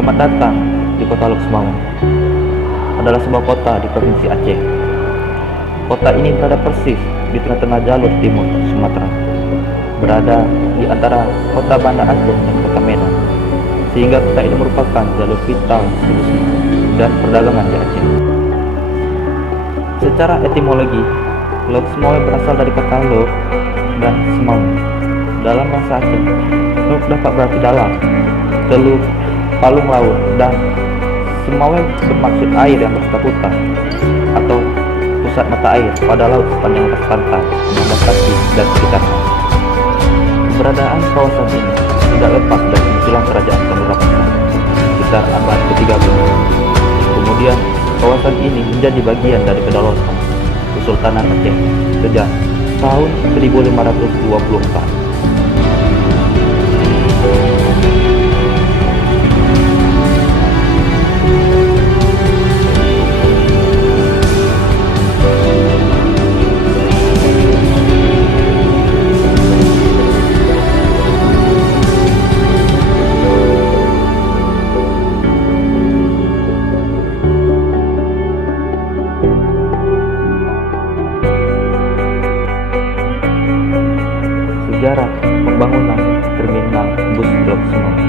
Selamat datang di kota Lok Semawe. Adalah sebuah kota di provinsi Aceh. Kota ini berada persis di tengah-tengah jalur timur Sumatera, berada di antara kota Banda Aceh dan kota Medan, sehingga kota ini merupakan jalur vital distribusi dan perdagangan di Aceh. Secara etimologi, Lok Semawe berasal dari kata Lok dan Semawe. Dalam bahasa Aceh, Lok dapat berarti dalam, teluk, palung laut, dan Semawe bermaksud air yang bersaputar atau pusat mata air pada laut sepanjang atas pantai, Kaki dan sekitarnya. Keberadaan kawasan ini tidak lepas dari kemunculan kerajaan Surakarta sekitar abad ke-13. Kemudian kawasan ini menjadi bagian dari kedaulatan Kesultanan Aceh sejak tahun 1524. Sejarah pembangunan terminal bus Lok Semawe.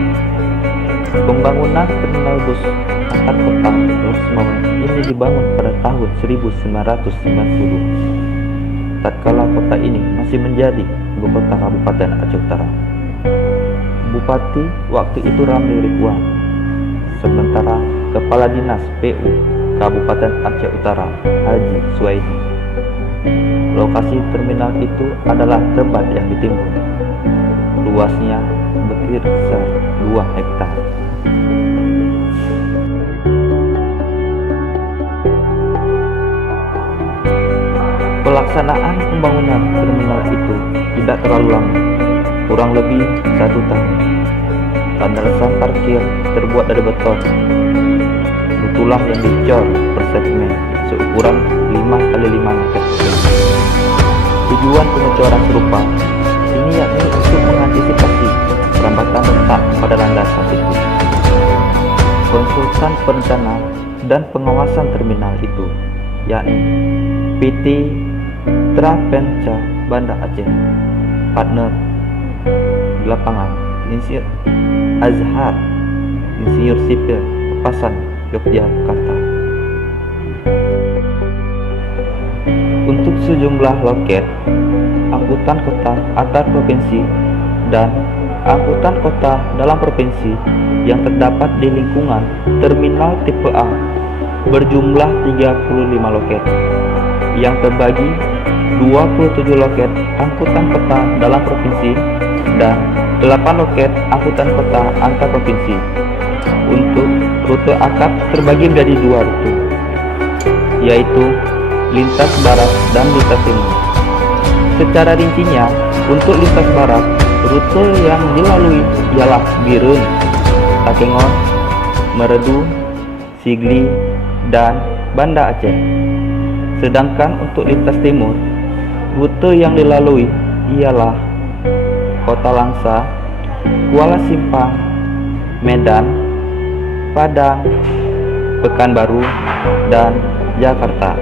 Pembangunan terminal bus antar kota Lok Semawe ini dibangun pada tahun 1990. Tatkala kota ini masih menjadi ibu kota Kabupaten Aceh Utara. Bupati waktu itu Ramli Ridwan, sementara Kepala Dinas PU Kabupaten Aceh Utara Haji Suwaidi. Lokasi terminal itu adalah tempat yang ditimbun. Luasnya berkisar 2 hektar. Pelaksanaan pembangunan terminal itu tidak terlalu lama, kurang lebih 1 tahun. Landasan parkir terbuat dari beton, tulang yang dicor per segmen seukuran 5x5 meter. Tujuan pengecoran serupa ini yakni untuk mengantisipasi perambatan retak pada landasan itu. Konsultan perencana dan pengawasan terminal itu yakni PT Trapenca Banda Aceh, partner di lapangan Insinyur Azhar, Insinyur Sipil Lepasan Yogyakarta. Untuk sejumlah loket angkutan kota antar provinsi dan angkutan kota dalam provinsi yang terdapat di lingkungan terminal tipe A berjumlah 35 loket yang terbagi 27 loket angkutan kota dalam provinsi dan 8 loket angkutan kota antar provinsi. Untuk rute akap terbagi menjadi 2 rute, yaitu lintas barat dan lintas timur. Secara rincinya, untuk lintas barat, rute yang dilalui ialah Birun, Takengon, Meredu, Sigli, dan Banda Aceh. Sedangkan untuk lintas timur, rute yang dilalui ialah Kota Langsa, Kuala Simpang, Medan, Padang, Pekanbaru, dan Jakarta.